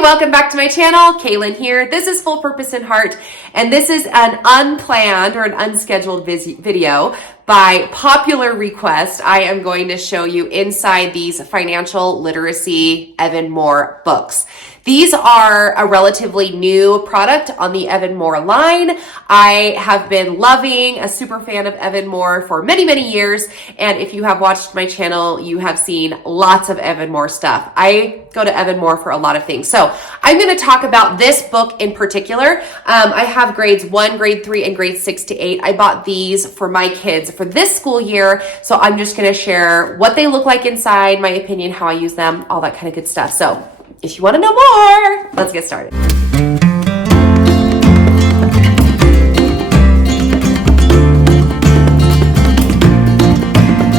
welcome back to my channel. Kaylin here. This is Full Purpose in Heart, and this is an unplanned or an unscheduled video. By popular request, I am going to show you inside these financial literacy Evan Moor books. These are a relatively new product on the Evan Moor line. I have been loving, a super fan of Evan Moor for many, many years. And if you have watched my channel, you have seen lots of Evan Moor stuff. I go to Evan Moor for a lot of things. So I'm going to talk about this book in particular. I have grades 1, grade 3, and grades 6 to 8. I bought these for my kids for this school year. So I'm just going to share what they look like inside, my opinion, how I use them, all that kind of good stuff. So if you want to know more, let's get started.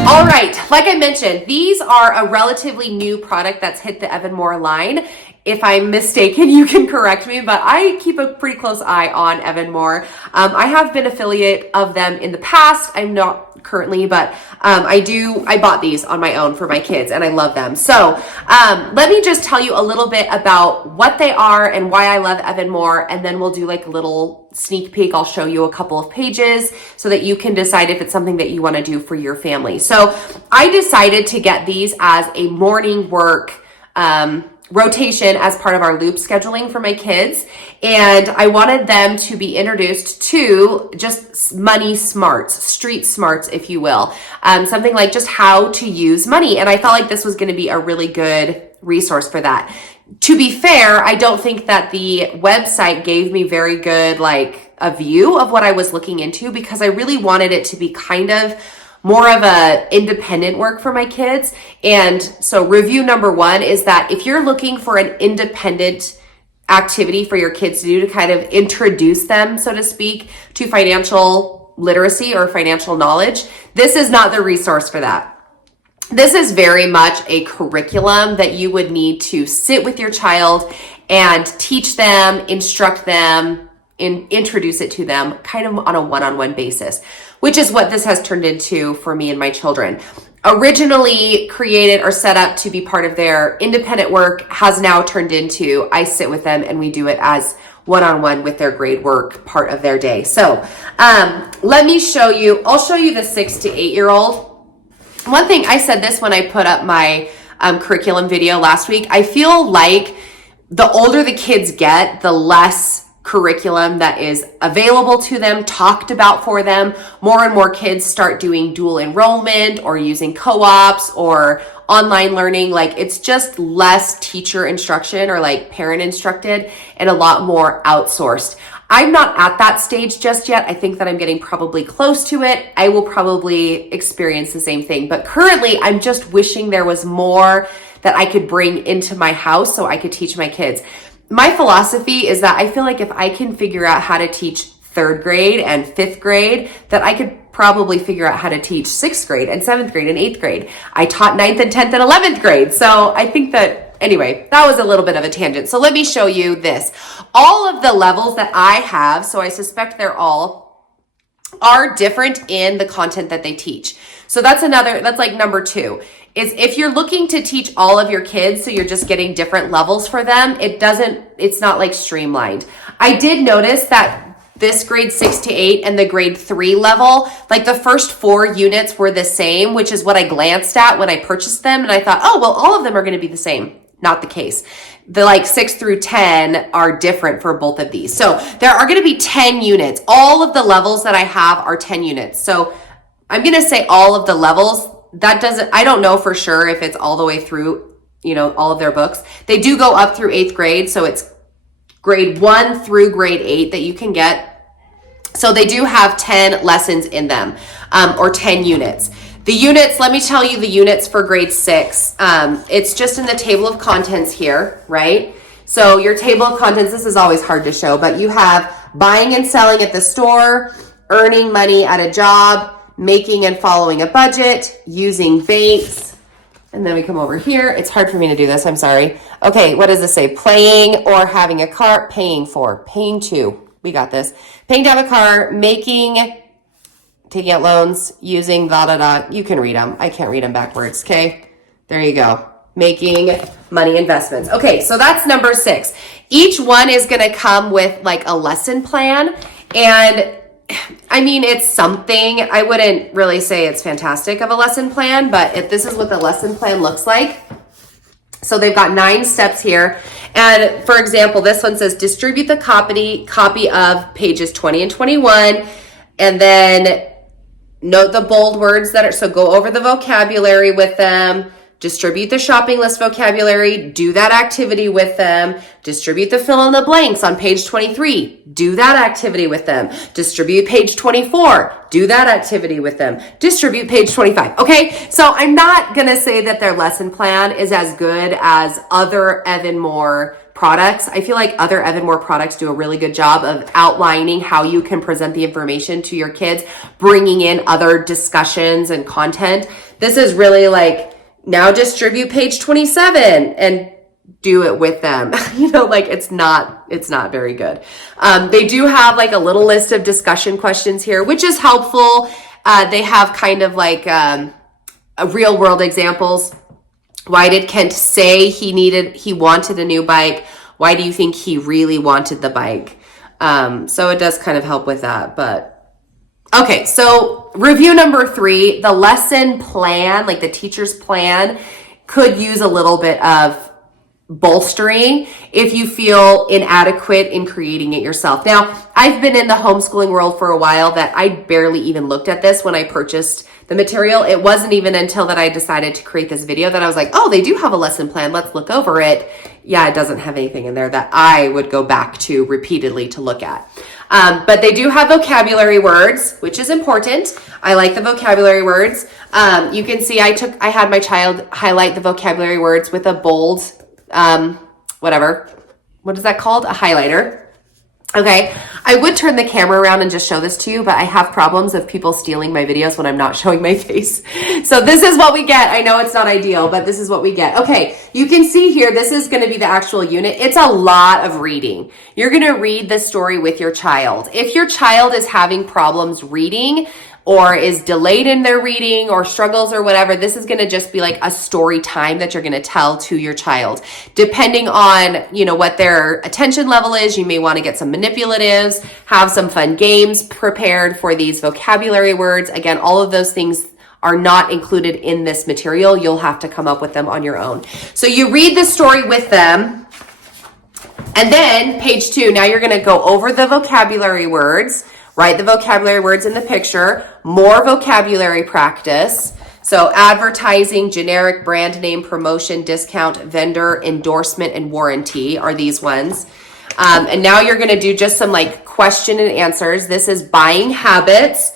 All right, like I mentioned, these are a relatively new product that's hit the Evan Moor line. If I'm mistaken, you can correct me, but I keep a pretty close eye on Evan Moor. I have been affiliate of them in the past. I'm not currently, but I bought these on my own for my kids and I love them. So let me just tell you a little bit about what they are and why I love Evan Moor, and then we'll do like a little sneak peek. I'll show you a couple of pages so that you can decide if it's something that you want to do for your family. So I decided to get these as a morning work rotation as part of our loop scheduling for my kids. And I wanted them to be introduced to just money smarts, street smarts, if you will. Something like just how to use money. And I felt like this was going to be a really good resource for that. To be fair, I don't think that the website gave me very good, like a view of what I was looking into, because I really wanted it to be kind of more of a independent work for my kids. And so review number 1 is that if you're looking for an independent activity for your kids to do to kind of introduce them, so to speak, to financial literacy or financial knowledge, this is not the resource for that. This is very much a curriculum that you would need to sit with your child and teach them, instruct them, introduce it to them kind of on a one-on-one basis, which is what this has turned into for me and my children. Originally created or set up to be part of their independent work has now turned into I sit with them and we do it as one-on-one with their grade work part of their day. So let me show you, I'll show you the 6 to 8-year-old. One thing, I said this when I put up my curriculum video last week, I feel like the older the kids get, the less curriculum that is available to them, talked about for them. More and more kids start doing dual enrollment or using co-ops or online learning. Like, it's just less teacher instruction or like parent instructed and a lot more outsourced. I'm not at that stage just yet. I think that I'm getting probably close to it. I will probably experience the same thing. But currently, I'm just wishing there was more that I could bring into my house so I could teach my kids. My philosophy is that I feel like if I can figure out how to teach 3rd grade and 5th grade, that I could probably figure out how to teach 6th grade and 7th grade and 8th grade. I taught 9th and 10th and 11th grade. So I think that, anyway, that was a little bit of a tangent. So let me show you this. All of the levels that I have, so I suspect they're all, are different in the content that they teach. So that's like number 2. Is if you're looking to teach all of your kids, so you're just getting different levels for them, it's not like streamlined. I did notice that this grade 6 to 8 and the grade 3 level, like the first 4 units were the same, which is what I glanced at when I purchased them. And I thought, oh, well, all of them are going to be the same. Not the case. The like 6 through 10 are different for both of these. So there are going to be 10 units. All of the levels that I have are 10 units. So I'm going to say all of the levels. I don't know for sure if it's all the way through, all of their books. They do go up through 8th grade. So it's grade 1 through grade 8 that you can get. So they do have 10 lessons in them, or 10 units. The units, let me tell you the units for grade 6. It's just in the table of contents here, right? So your table of contents, this is always hard to show, but you have buying and selling at the store, earning money at a job, making and following a budget, using Bates, and then we come over here. It's hard for me to do this, I'm sorry. Okay, what does this say? Playing or having a car, paying for, paying to, we got this. Paying to have a car, making, taking out loans, using, you can read them. I can't read them backwards, okay? There you go. making money investments. Okay, so that's number 6. Each one is going to come with like a lesson plan. And I mean, it's something. I wouldn't really say it's fantastic of a lesson plan, but if this is what the lesson plan looks like. So they've got 9 steps here. And for example, this one says distribute the copy of pages 20 and 21. And then note the bold words that are, so go over the vocabulary with them, distribute the shopping list vocabulary, do that activity with them, distribute the fill in the blanks on page 23, do that activity with them, distribute page 24, do that activity with them, distribute page 25. Okay, so I'm not gonna say that their lesson plan is as good as other Evan Moor products. I feel like other Evan Moor products do a really good job of outlining how you can present the information to your kids, bringing in other discussions and content. This is really like, now distribute page 27 and do it with them. Like it's not very good. They do have like a little list of discussion questions here, which is helpful. They have kind of like a real world examples. Why did Kent say he wanted a new bike? Why do you think he really wanted the bike? So it does kind of help with that, but okay, so review number 3, the lesson plan, like the teacher's plan, could use a little bit of bolstering if you feel inadequate in creating it yourself. Now, I've been in the homeschooling world for a while that I barely even looked at this when I purchased the material. It wasn't even until that I decided to create this video that I was like, oh, they do have a lesson plan. Let's look over it. Yeah, it doesn't have anything in there that I would go back to repeatedly to look at. But they do have vocabulary words, which is important. I like the vocabulary words. You can see I had my child highlight the vocabulary words with a bold, whatever. What is that called? A highlighter. Okay, I would turn the camera around and just show this to you, but I have problems of people stealing my videos when I'm not showing my face. So this is what we get. I know it's not ideal, but this is what we get. Okay, you can see here, this is going to be the actual unit. It's a lot of reading. You're going to read this story with your child. If your child is having problems reading, or is delayed in their reading or struggles or whatever, this is going to just be like a story time that you're going to tell to your child. Depending on, what their attention level is, you may want to get some manipulatives, have some fun games prepared for these vocabulary words. Again, all of those things are not included in this material. You'll have to come up with them on your own. So you read the story with them. And then page 2, now you're going to go over the vocabulary words. Write the vocabulary words in the picture, more vocabulary practice. So advertising, generic, brand name, promotion, discount, vendor, endorsement, and warranty are these ones. And now you're going to do just some like question and answers. This is buying habits.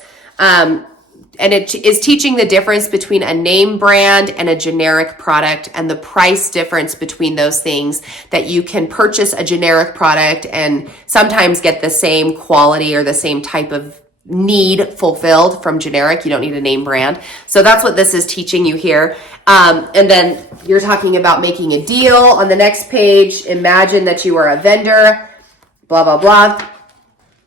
And it is teaching the difference between a name brand and a generic product and the price difference between those things, that you can purchase a generic product and sometimes get the same quality or the same type of need fulfilled from generic. You don't need a name brand. So that's what this is teaching you here. And then you're talking about making a deal on the next page. Imagine that you are a vendor, blah, blah, blah.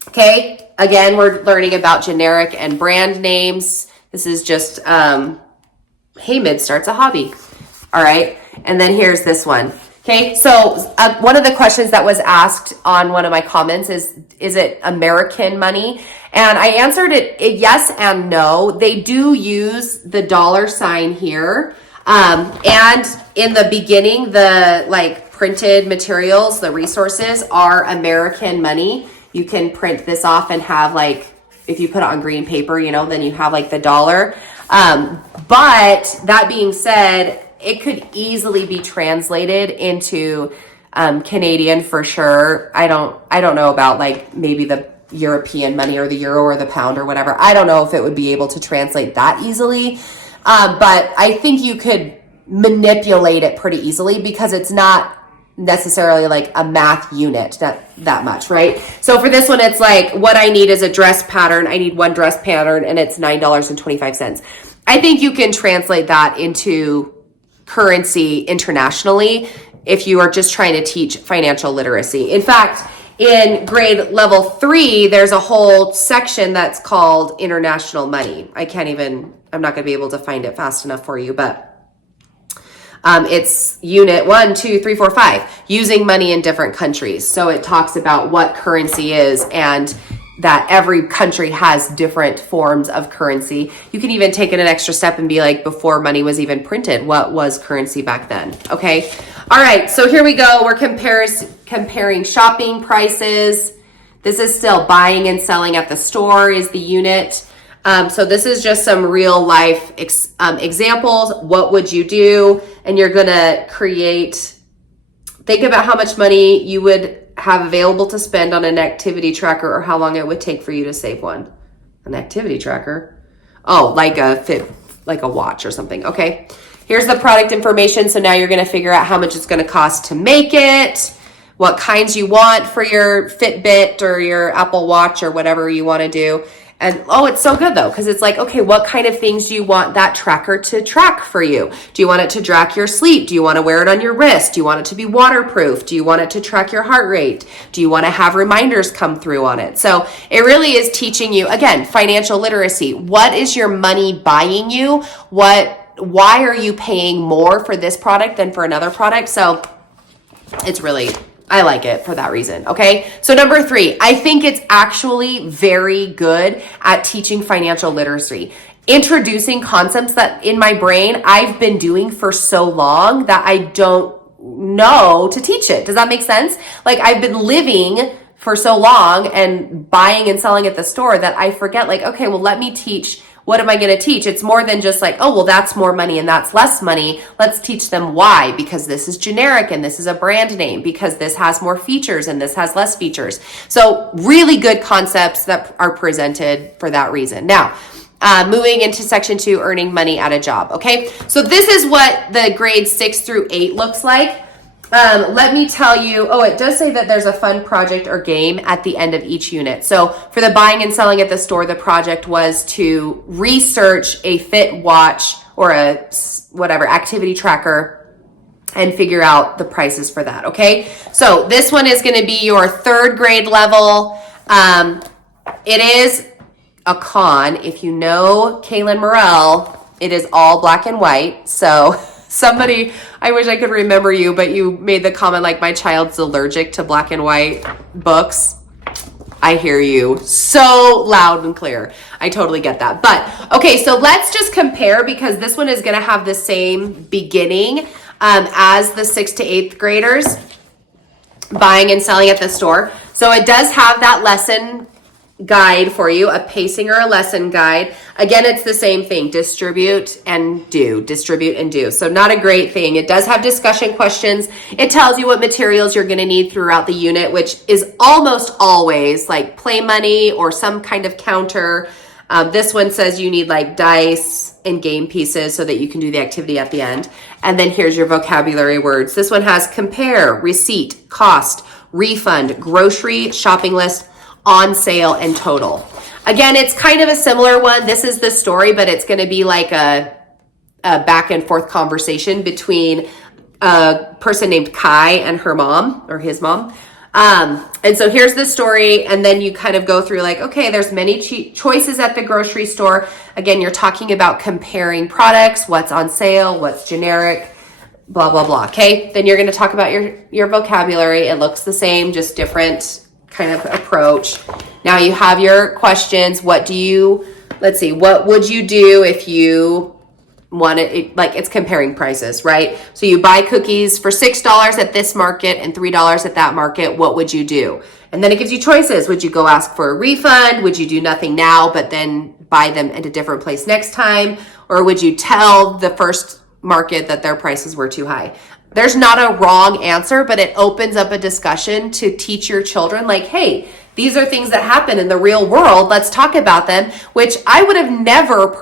Okay. Again, we're learning about generic and brand names. This is just, hey, mid starts a hobby. All right. And then here's this one. Okay. So one of the questions that was asked on one of my comments is it American money? And I answered it yes and no. They do use the $ here. And in the beginning, the like printed materials, the resources are American money. You can print this off and have like, if you put it on green paper, then you have like the $. But that being said, it could easily be translated into Canadian for sure. I don't know about like maybe the European money or the euro or the pound or whatever. I don't know if it would be able to translate that easily. But I think you could manipulate it pretty easily because it's not necessarily like a math unit that much, right? So for this one, it's like what I need is a dress pattern. I need one dress pattern and it's $9.25. I think you can translate that into currency internationally if you are just trying to teach financial literacy. In fact, in grade level 3, there's a whole section that's called international money. I'm not going to be able to find it fast enough for you, but It's unit 1, 2, 3, 4, 5, using money in different countries. So it talks about what currency is and that every country has different forms of currency. You can even take it an extra step and be like, before money was even printed, what was currency back then? Okay. All right. So here we go. We're comparing shopping prices. This is still buying and selling at the store is the unit. So this is just some real life examples. What would you do? And you're going to think about how much money you would have available to spend on an activity tracker, or how long it would take for you to save one. An activity tracker? Oh, like a watch or something. Okay. Here's the product information. So now you're going to figure out how much it's going to cost to make it, what kinds you want for your Fitbit or your Apple Watch or whatever you want to do. And it's so good though, because it's like, okay, what kind of things do you want that tracker to track for you? Do you want it to track your sleep? Do you want to wear it on your wrist? Do you want it to be waterproof? Do you want it to track your heart rate? Do you want to have reminders come through on it? So it really is teaching you, again, financial literacy. What is your money buying you? Why are you paying more for this product than for another product? So I like it for that reason. Okay. So number 3, I think it's actually very good at teaching financial literacy, introducing concepts that in my brain I've been doing for so long that I don't know to teach it. Does that make sense? Like I've been living for so long and buying and selling at the store that I forget, like, okay, well, let me teach. What am I going to teach? It's more than just like, oh, well, that's more money and that's less money. Let's teach them why, because this is generic and this is a brand name, because this has more features and this has less features. So really good concepts that are presented for that reason. Now, moving into section 2, earning money at a job. Okay. So this is what the grades 6 through 8 looks like. Let me tell you, it does say that there's a fun project or game at the end of each unit. So for the buying and selling at the store, the project was to research a fit watch or a activity tracker and figure out the prices for that. Okay. So this one is going to be your 3rd grade level. It is a con. If you know Kaylin Morrell, it is all black and white. So somebody, I wish I could remember you, but you made the comment like, my child's allergic to black and white books. I hear you so loud and clear. I totally get that. But okay, so let's just compare, because this one is going to have the same beginning as the 6th to 8th graders, buying and selling at the store. So it does have that lesson guide for you, a pacing or a lesson guide. Again, it's the same thing, distribute and do. So not a great thing. It does have discussion questions. It tells you what materials you're going to need throughout the unit, which is almost always like play money or some kind of counter. This one says you need like dice and game pieces so that you can do the activity at the end. And then here's your vocabulary words. This one has compare, receipt, cost, refund, grocery, shopping list, on sale, and total. Again, it's kind of a similar one. This is the story, but it's going to be like a back and forth conversation between a person named Kai and her mom, or his mom. And so here's the story. And then you kind of go through like, okay, there's many choices at the grocery store. Again, you're talking about comparing products, what's on sale, what's generic, blah, blah, blah. Okay. Then you're going to talk about your vocabulary. It looks the same, just different kind of approach. Now you have your questions. What would you do if you wanted, like it's comparing prices, right? So you buy cookies for $6 at this market and $3 at that market. What would you do? And then it gives you choices. Would you go ask for a refund? Would you do nothing now, but then buy them at a different place next time? Or would you tell the first market that their prices were too high? There's not a wrong answer, but it opens up a discussion to teach your children like, hey, these are things that happen in the real world. Let's talk about them, which I would have never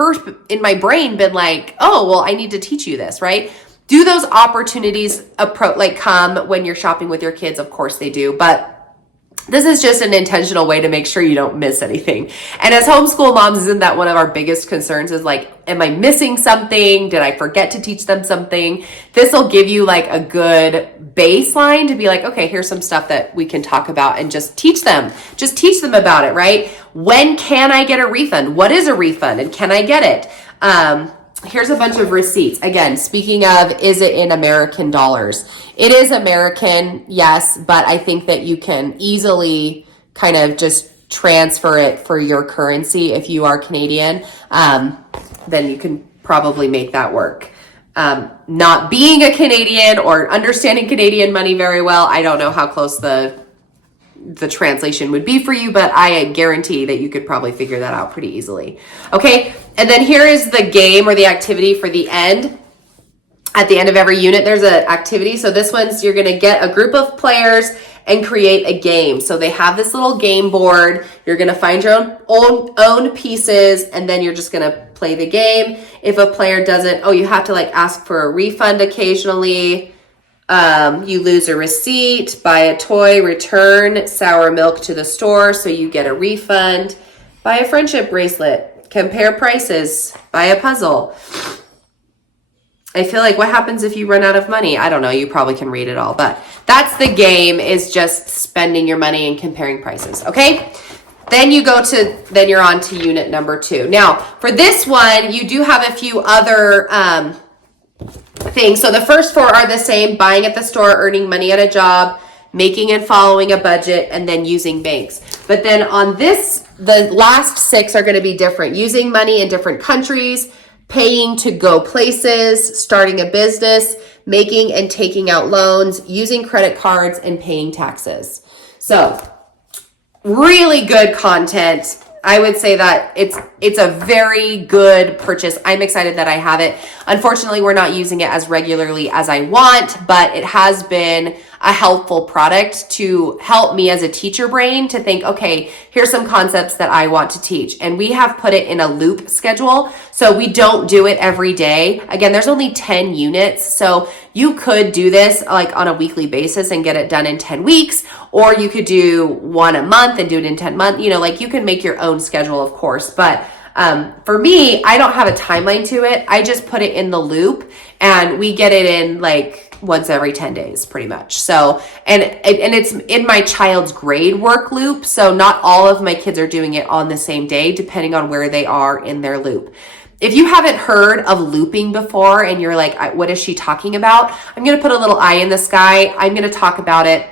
in my brain been like, oh, well, I need to teach you this, right? Do those opportunities come when you're shopping with your kids? Of course they do, but this is just an intentional way to make sure you don't miss anything. And as homeschool moms, isn't that one of our biggest concerns is like, am I missing something? Did I forget to teach them something? This will give you like a good baseline to be like, okay, here's some stuff that we can talk about and just teach them about it, right? When can I get a refund? What is a refund and can I get it? here's a bunch of receipts. Again, speaking of, is it in American dollars? It is American, yes, but I think that you can easily kind of just transfer it for your currency. If you are Canadian, then you can probably make that work. Not being a Canadian or understanding Canadian money very well, I don't know how close the translation would be for you, but I guarantee that you could probably figure that out pretty easily. Okay, and then here is the game or the activity for the end. At the end of every unit, there's an activity. So this one's, you're gonna get a group of players and create a game. So they have this little game board. You're gonna find your own pieces, and then you're just gonna play the game. If a player doesn't, you have to like ask for a refund occasionally. You lose a receipt, buy a toy, return sour milk to the store, so you get a refund, buy a friendship bracelet, compare prices, buy a puzzle. I feel like what happens if you run out of money? I don't know. You probably can read it all, but that's the game, is just spending your money and comparing prices. Okay. Then you're on to unit number 2. Now for this one, you do have a few other, things. So the first 4 are the same: buying at the store, earning money at a job, making and following a budget, and then using banks. But then on this, the last 6 are going to be different: using money in different countries, paying to go places, starting a business, making and taking out loans, using credit cards, and paying taxes. So really good content. I would say that it's a very good purchase. I'm excited that I have it. Unfortunately, we're not using it as regularly as I want, but it has been a helpful product to help me as a teacher brain to think, okay, here's some concepts that I want to teach. And we have put it in a loop schedule, so we don't do it every day. Again, there's only 10 units, so you could do this like on a weekly basis and get it done in 10 weeks, or you could do one a month and do it in 10 months. Like you can make your own schedule, of course, but for me, I don't have a timeline to it. I just put it in the loop, and we get it in like once every 10 days pretty much. So, and it's in my child's grade work loop. So not all of my kids are doing it on the same day, depending on where they are in their loop. If you haven't heard of looping before and you're like, what is she talking about? I'm going to put a little eye in the sky. I'm going to talk about it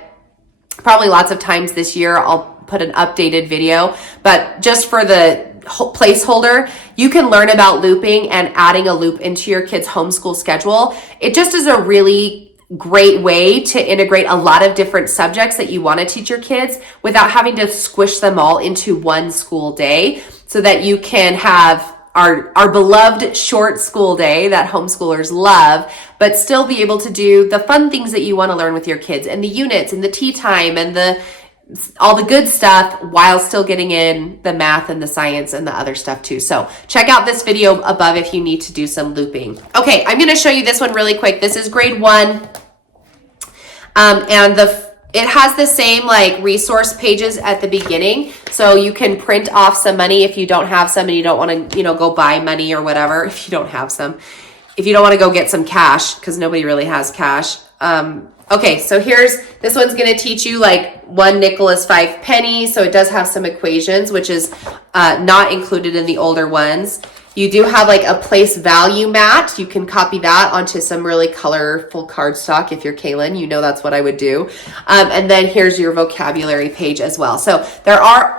probably lots of times this year. I'll put an updated video, but just for the placeholder, you can learn about looping and adding a loop into your kids' homeschool schedule. It just is a really great way to integrate a lot of different subjects that you want to teach your kids without having to squish them all into one school day, so that you can have our beloved short school day that homeschoolers love, but still be able to do the fun things that you want to learn with your kids, and the units and the tea time and all the good stuff, while still getting in the math and the science and the other stuff too. So check out this video above if you need to do some looping. Okay, I'm going to show you this one really quick. This is grade 1. And it has the same like resource pages at the beginning. So you can print off some money if you don't have some and you don't want to, go buy money or whatever. If you don't have some, if you don't want to go get some cash, because nobody really has cash. Okay, so this one's going to teach you like 1 nickel is 5 pennies. So it does have some equations, which is not included in the older ones. You do have like a place value mat. You can copy that onto some really colorful cardstock. If you're Kaylin, that's what I would do. And then here's your vocabulary page as well. So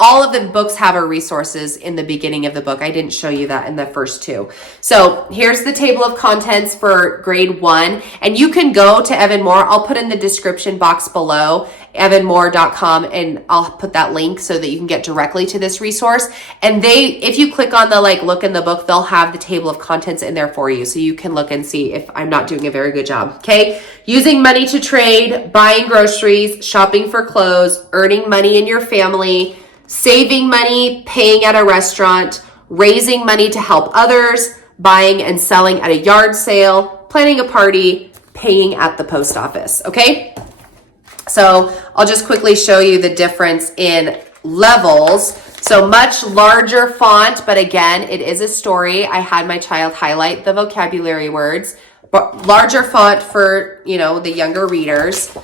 all of the books have our resources in the beginning of the book. I didn't show you that in the first 2. So here's the table of contents for grade 1. And you can go to Evan Moor. I'll put in the description box below, evanmoor.com, and I'll put that link so that you can get directly to this resource. And if you click on the look in the book, they'll have the table of contents in there for you, so you can look and see if I'm not doing a very good job. Okay, using money to trade, buying groceries, shopping for clothes, earning money in your family, saving money, paying at a restaurant, raising money to help others, buying and selling at a yard sale, planning a party, paying at the post office. Okay, so I'll just quickly show you the difference in levels. So much larger font, but again, it is a story. I had my child highlight the vocabulary words, but larger font for, the younger readers.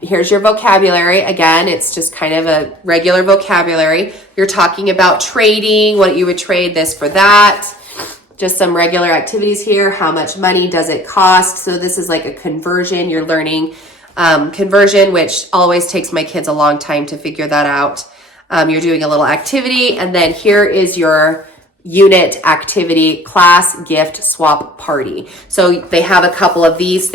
Here's your vocabulary. Again, it's just kind of a regular vocabulary. You're talking about trading, what you would trade, this for that. just some regular activities here. How much money does it cost? So this is like a conversion. You're learning conversion, which always takes my kids a long time to figure that out. You're doing a little activity, and then here is your unit activity, class gift swap party. So they have a couple of these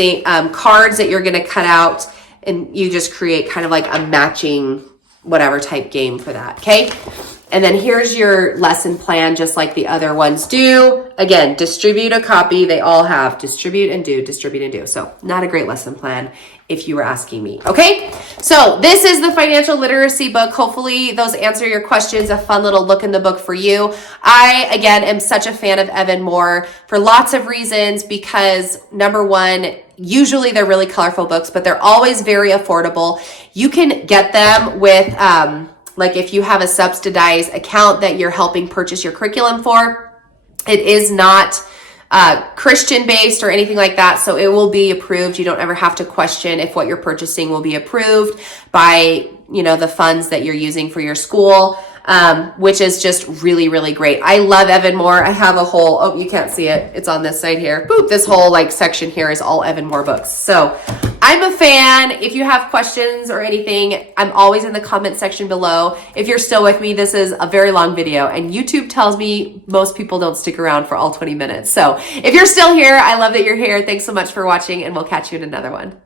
cards that you're going to cut out, and you just create kind of like a matching whatever type game for that. Okay. And then here's your lesson plan, just like the other ones do. Again, distribute a copy. They all have distribute and do, distribute and do. So not a great lesson plan if you were asking me. Okay, so this is the financial literacy book. Hopefully those answer your questions. A fun little look in the book for you. I, again, am such a fan of Evan Moor for lots of reasons, because number one, usually they're really colorful books, but they're always very affordable. You can get them with, like if you have a subsidized account that you're helping purchase your curriculum for, it is not Christian based or anything like that. So it will be approved. You don't ever have to question if what you're purchasing will be approved by, the funds that you're using for your school. Which is just really, really great. I love Evan Moor. I have a whole, oh, you can't see it. It's on this side here. Boop, this whole section here is all Evan Moor books. So I'm a fan. If you have questions or anything, I'm always in the comment section below. If you're still with me, this is a very long video, and YouTube tells me most people don't stick around for all 20 minutes. So if you're still here, I love that you're here. Thanks so much for watching, and we'll catch you in another one.